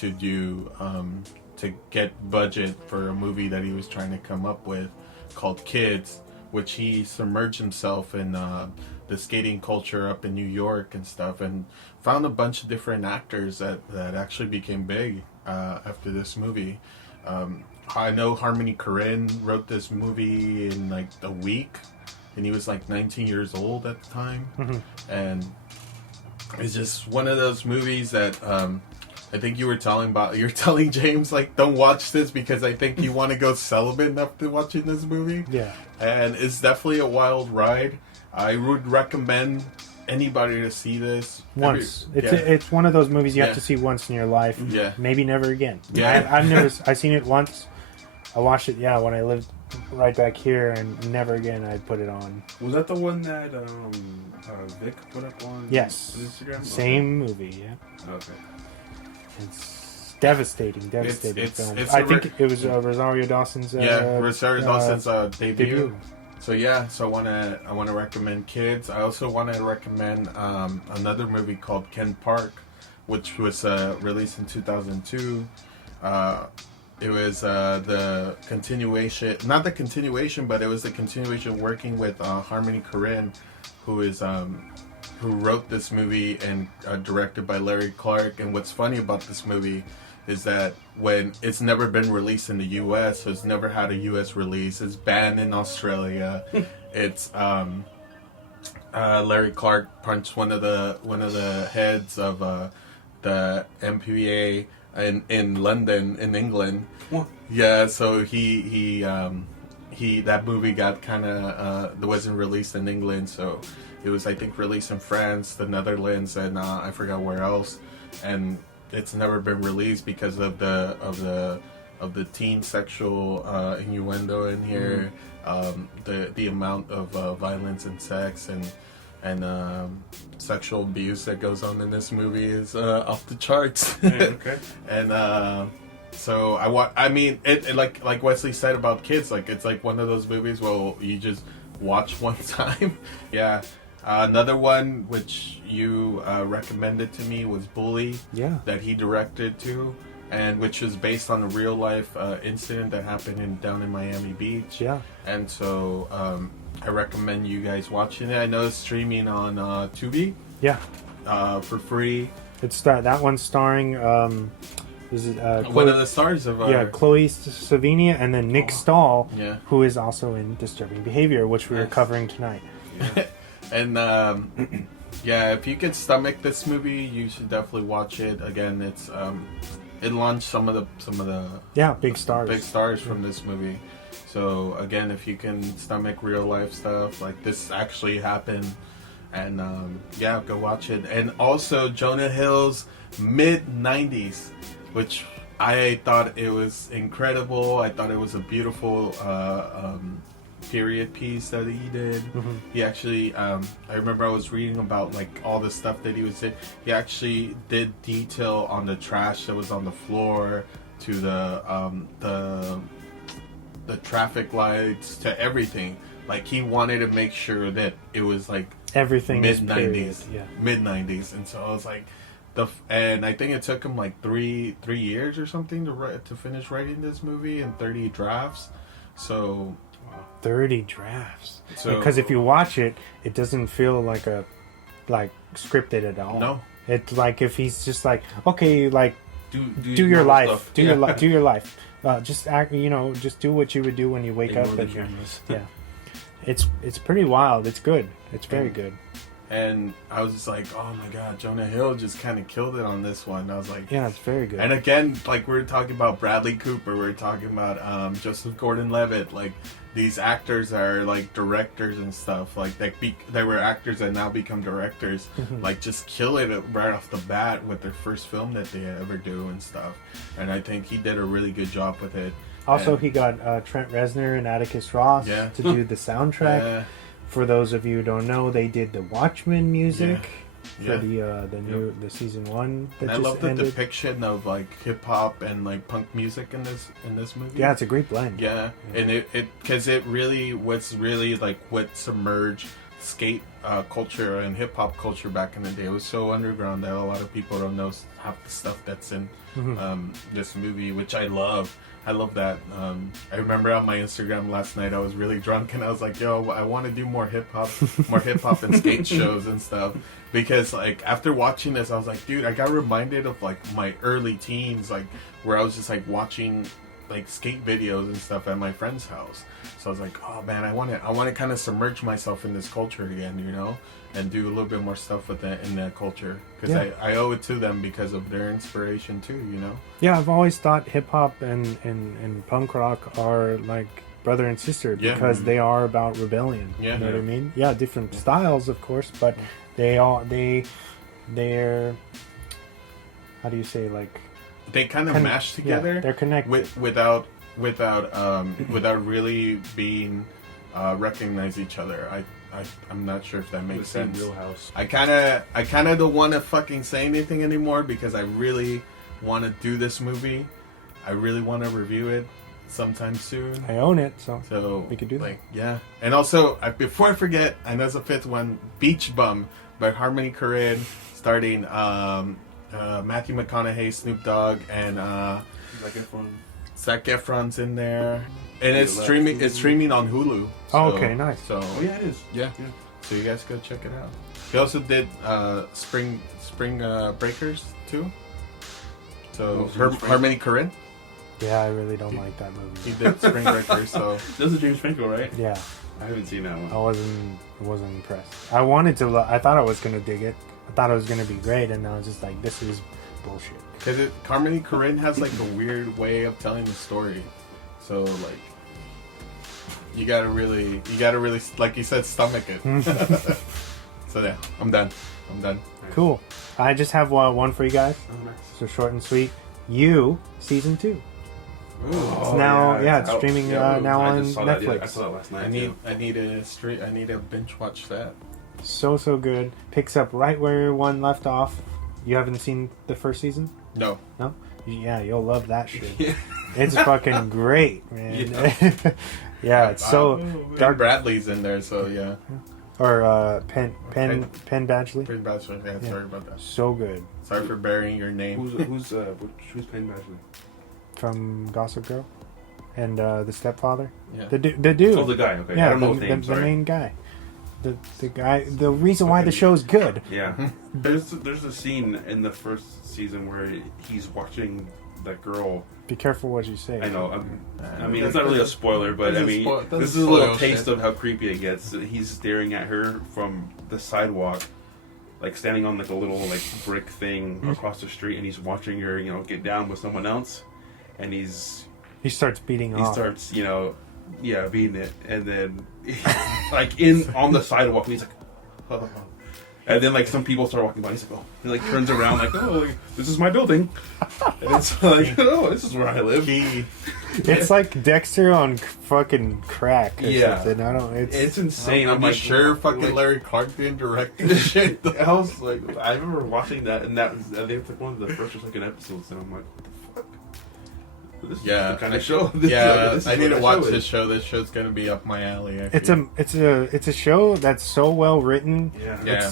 to do to get budget for a movie that he was trying to come up with called Kids, which he submerged himself in the skating culture up in New York and stuff, and found a bunch of different actors that actually became big after this movie. I know Harmony Korine wrote this movie in like a week, and he was like 19 years old at the time. And it's just one of those movies that I think you're telling James, like, don't watch this because I think you want to go celibate after watching this movie. Yeah. And it's definitely a wild ride. I would recommend anybody to see this once. It's one of those movies you have to see once in your life. Yeah. Maybe never again. Yeah. I've seen it once. I watched it, when I lived right back here, and never again I'd put it on. Was that the one that Vic put up on Instagram? Same movie, yeah. Okay. It's devastating film. I think it was Rosario Dawson's Rosario Dawson's debut. So I want to recommend Kids. I also want to recommend another movie called Ken Park, which was released in 2002. It was the continuation, not the continuation, but it was the continuation working with Harmony Korine, who wrote this movie and directed by Larry Clark. And what's funny about this movie is that when it's never been released in the U.S., so it's never had a U.S. release. It's banned in Australia. It's Larry Clark punched one of the heads of the MPAA in London, in England. What? Yeah, so he that movie got kind of wasn't released in England, so it was, I think, released in France, the Netherlands, and I forgot where else, and it's never been released because of the teen sexual innuendo in here, the amount of violence and sex and sexual abuse that goes on in this movie is off the charts. Okay. And so it like Wesley said about Kids, like it's like one of those movies where you just watch one time. Yeah. Another one which you recommended to me was Bully. Yeah. That he directed too, and which is based on a real life incident that happened down in Miami Beach. Yeah. And so I recommend you guys watching it. I know it's streaming on Tubi. Yeah. For free. It's that one's starring is it one of the stars of Chloe Sevigny and then Nick Stahl, who is also in Disturbing Behavior, which we are covering tonight. Yeah. And if you can stomach this movie, you should definitely watch it. Again, it's it launched some of the big stars from this movie. So again, if you can stomach real life stuff, like this actually happened, and go watch it. And also Jonah Hill's mid-90s, which I thought it was incredible. I thought it was a beautiful period piece that he did. He actually I remember I was reading about like all the stuff that he was in. He actually did detail on the trash that was on the floor, to the traffic lights, to everything. Like he wanted to make sure that it was like everything mid-90s. Mid-90s. And so I was like, and I think it took him like three years or something to finish writing this movie, and 30 drafts. So 30 drafts. So, because if you watch it, it doesn't feel like scripted at all. No. It's like if he's just like, okay, like do your life, stuff. do your life. Just act, just do what you would do when you wake up. And, it's pretty wild. It's good. It's very good. And I was just like, oh my god, Jonah Hill just kind of killed it on this one. I was like, yeah, it's very good. And again, like we were talking about Bradley Cooper, we were talking about Joseph Gordon-Levitt. Like these actors are like directors and stuff. Like they were actors that now become directors. Like just kill it right off the bat with their first film that they ever do and stuff. And I think he did a really good job with it. Also, he got Trent Reznor and Atticus Ross to do the soundtrack. Yeah. For those of you who don't know, they did the Watchmen music for the season 1. And I love the depiction of like hip hop and like punk music in this movie. Yeah, it's a great blend. Yeah. And it because it really was really like what submerged skate culture and hip hop culture back in the day. It was so underground that a lot of people don't know half the stuff that's in this movie, which I love. I love that. I remember on my Instagram last night, I was really drunk and I was like, yo, I want to do more hip hop and skate shows and stuff. Because like after watching this, I was like, dude, I got reminded of like my early teens, like where I was just like watching like skate videos and stuff at my friend's house. So I was like, oh man, I want to kind of submerge myself in this culture again, you know, and do a little bit more stuff with that in that culture, because I owe it to them because of their inspiration too, you know. Yeah, I've always thought hip hop and punk rock are like brother and sister because they are about rebellion. Yeah, you know what I mean? Yeah, different styles, of course, but they're how do you say, like, they kind of mash together. Yeah, they're connected without really being recognize each other. I'm not sure if that makes sense. Wheelhouse. I kind of don't want to fucking say anything anymore because I really want to do this movie. I really want to review it sometime soon. I own it, so we could do that. Like, yeah. And also, before I forget, and there's a fifth one, Beach Bum by Harmony Korine, starting Matthew McConaughey, Snoop Dogg, and Zac Efron's in there. And it's streaming on Hulu. So, oh, okay, nice. So, oh yeah, it is. Yeah. So you guys go check it out. He also did Spring Breakers too. So Harmony Korine. Yeah, I really don't like that movie. He did Spring Breakers, so This is James Franco, right? yeah, I haven't seen that one. I wasn't impressed. I wanted to. I thought I was gonna dig it. I thought it was gonna be great, and I was just like, this is bullshit. because Harmony Korine has like a weird way of telling the story. So like, you gotta really, like you said, stomach it. So yeah, I'm done. Cool. I just have one for you guys. Oh, nice. So short and sweet. You season 2. Oh, now, it's out. streaming now I on just saw that, Netflix. I saw that last night. I need to binge watch that. So good. Picks up right where one left off. You haven't seen the first season? No. Yeah, you'll love that shit. Yeah. It's fucking great, man. Yeah. Yeah, it's so Dark Bradley's in there, so yeah. Or Penn Badgley. Penn Badgley. Yeah, sorry about that. So good. Sorry for burying your name. Who's Penn Badgley? From Gossip Girl, and the stepfather. Yeah. The dude. Oh, the guy. Okay. Yeah, I don't know his name. the main guy. The guy. The reason why the show's good. Yeah. There's a scene in the first season where he's watching that girl. Be careful what you say. I know. I mean, it's not really a spoiler, but I mean, this is a little taste of how creepy it gets. He's staring at her from the sidewalk, like standing on like a little like brick thing across the street, and he's watching her, you know, get down with someone else, and he starts beating off. He starts, you know, beating it, and then like on the sidewalk, and he's like, oh. And then like some people start walking by, and he's like, oh, he like turns around like, oh, this is my building, and it's like, oh, this is where I live. It's like Dexter on fucking crack or something. I don't. It's insane. I'm like, sure, fucking Larry Clark didn't direct this shit. I was like, I remember watching that, and I think it's like one of the first or second episodes, and I'm like, what the fuck? This is the kind of show. I need to watch this show. This show's gonna be up my alley. It's a show that's so well written. Yeah.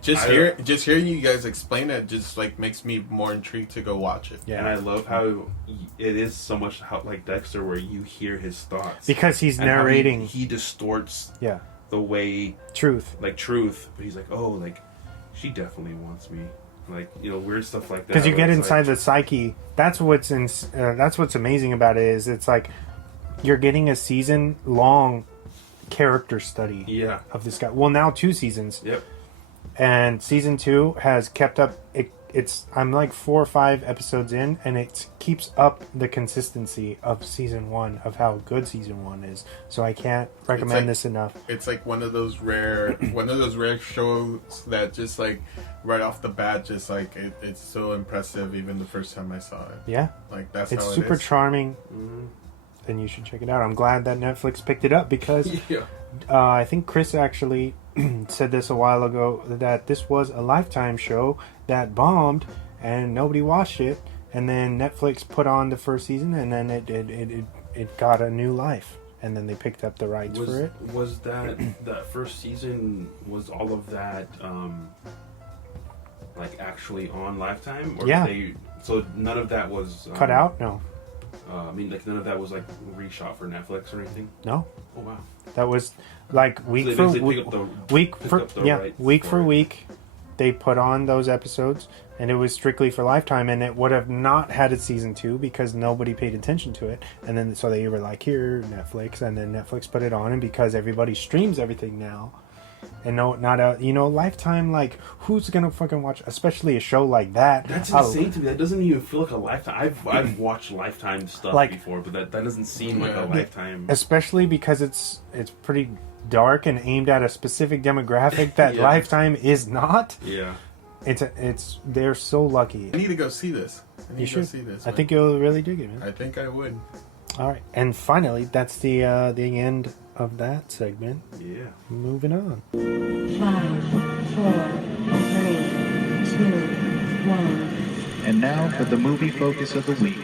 Just hearing you guys explain it just like makes me more intrigued to go watch it. Yeah, and I love how it is so much like Dexter, where you hear his thoughts because he's narrating. He distorts. Yeah. The way truth, but he's like, oh, like she definitely wants me. Like, you know, weird stuff like that. Because you get inside the psyche. That's what's amazing about it is it's like you're getting a season-long character study of this guy. Well, now 2 seasons. Yep. And season 2 has kept up. I'm like 4 or 5 episodes in, and it keeps up the consistency of season 1 of how good season 1 is. So I can't recommend this enough. It's like one of those rare shows that just like right off the bat, just like it's so impressive. Even the first time I saw it, yeah, like that's it's how super it is. Charming. Then you should check it out. I'm glad that Netflix picked it up because I think Chris actually said this a while ago that this was a Lifetime show that bombed and nobody watched it, and then Netflix put on the first season, and then it got a new life, and then they picked up the rights for it. Was that first season, was all of that like actually on Lifetime? Or so none of that was cut out? No. I mean, like none of that was like reshot for Netflix or anything. No. Oh wow. That was like week for week. They put on those episodes, and it was strictly for Lifetime, and it would have not had a season 2 because nobody paid attention to it. And then so they were like, here, Netflix, and then Netflix put it on, and because everybody streams everything now, and Lifetime, like, who's gonna fucking watch, especially a show like that? That's insane to me. That doesn't even feel like a Lifetime. I've watched Lifetime stuff before, but that doesn't seem like a Lifetime. Especially because it's pretty dark and aimed at a specific demographic that Lifetime is not. Yeah. They're so lucky. I need to go see this. You should see this. I think you'll really dig it, man. I think I would. All right, and finally, that's the end of that segment. Yeah. Moving on. 5, 4, 3, 2, 1. And now for the movie focus of the week.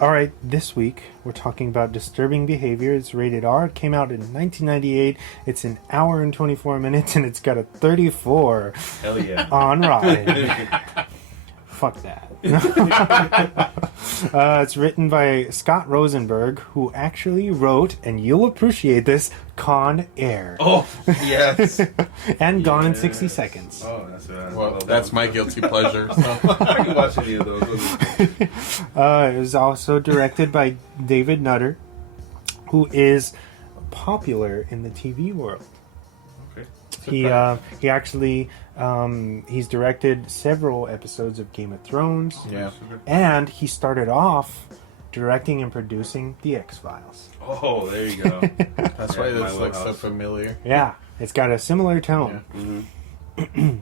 All right, this week we're talking about Disturbing Behavior. It's rated R. It came out in 1998. It's an hour and 24 minutes, and it's got a 34 Hell yeah. on Rotten. Fuck that. It's written by Scott Rosenberg, who actually wrote, and you'll appreciate this, Con Air. Oh, yes. And Gone in 60 Seconds. Oh, that's right. Well, that's my guilty pleasure. So. I can watch any of those. It was also directed by David Nutter, who is popular in the TV world. Okay. He actually he's directed several episodes of Game of Thrones. Yeah. And he started off directing and producing The X-Files. Oh, there you go. That's why this looks so familiar. Yeah, it's got a similar tone. Yeah. Mm-hmm.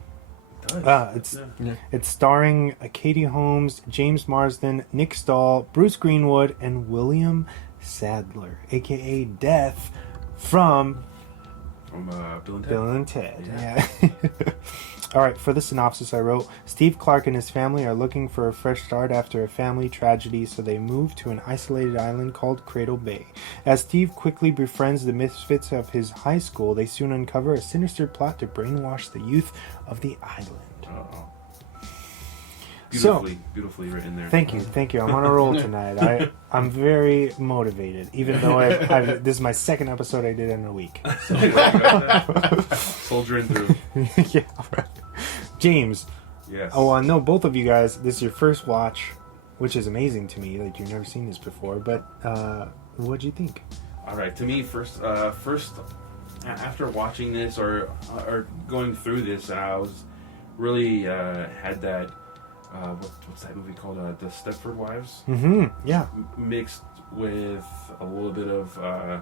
It's starring Katie Holmes, James Marsden, Nick Stahl, Bruce Greenwood, and William Sadler, aka Death from Bill and Ted. Bill and Ted. Yeah. All right, for the synopsis I wrote, Steve Clark and his family are looking for a fresh start after a family tragedy, so they move to an isolated island called Cradle Bay. As Steve quickly befriends the misfits of his high school, they soon uncover a sinister plot to brainwash the youth of the island. Uh-oh. Beautifully written there. Thank you. I'm on a roll tonight. I'm very motivated, even though this is my second episode I did in a week. So. Soldiering through. Yeah, right. James. Yes. Oh, I know both of you guys. This is your first watch, which is amazing to me that you've never seen this before. But what'd you think? All right. To me, first, after watching this or going through this, I was really had that. What's that movie called? The Stepford Wives. Mm-hmm. Yeah. Mixed with a little bit of The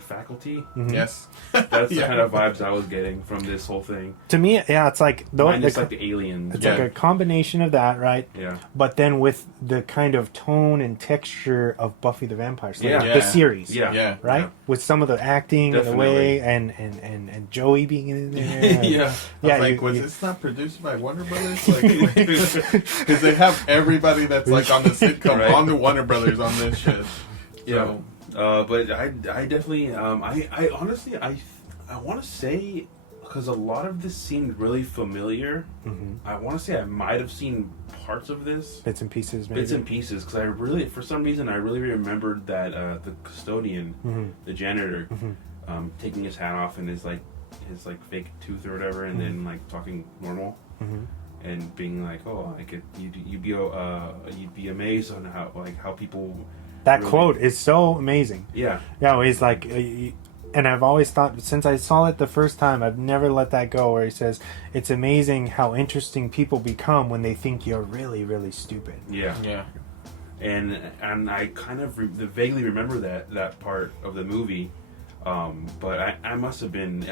Faculty. Mm-hmm. Yes. That's the kind of vibes I was getting from this whole thing. To me, yeah, it's like Minus like the aliens. It's like a combination of that, right? Yeah. But then with the kind of tone and texture of Buffy the Vampire Slayer, Yeah. the series. Yeah. Right? Yeah. with some of the acting and the way and Joey being in there. Yeah. It's not produced by Warner Brothers? Because they have everybody that's like on the sitcom on the Warner Brothers on this shit. Yeah. But I definitely, I honestly, I want to say, because a lot of this seemed really familiar, I want to say I might have seen parts of this. Bits and pieces, maybe. Bits and pieces, because I really, for some reason, I really remembered that the custodian, the janitor, taking his hat off and his fake tooth or whatever, and then like talking normal, and being like, oh, you'd be amazed on how people. That really, quote is so amazing. Yeah. Yeah, he's like, and I've always thought, since I saw it the first time, I've never let that go, where he says, it's amazing how interesting people become when they think you're really, really stupid. Yeah. Yeah. And I kind of vaguely remember that part of the movie, but I must have been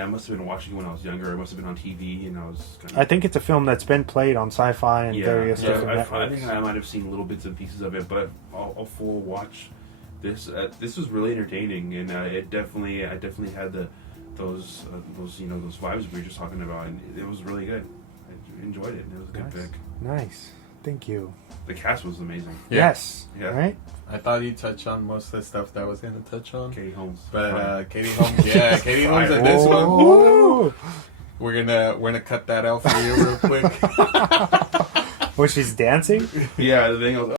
watching it when I was younger. It must have been on TV, and I was. I think it's a film that's been played on Sci-Fi and various different networks. I think I might have seen little bits and pieces of it, but I'll full watch this. This was really entertaining, and I definitely had those vibes we were just talking about, and it was really good. I enjoyed it. It was a good pick. Nice. Thank you. The cast was amazing. Yeah. Yes. Yeah. Right? I thought you touched on most of the stuff that I was going to touch on. Katie Holmes. But Katie Holmes, yeah, Katie Holmes in this one. Oh. We're gonna cut that out for you real quick. Well, she's dancing? Yeah, the thing was.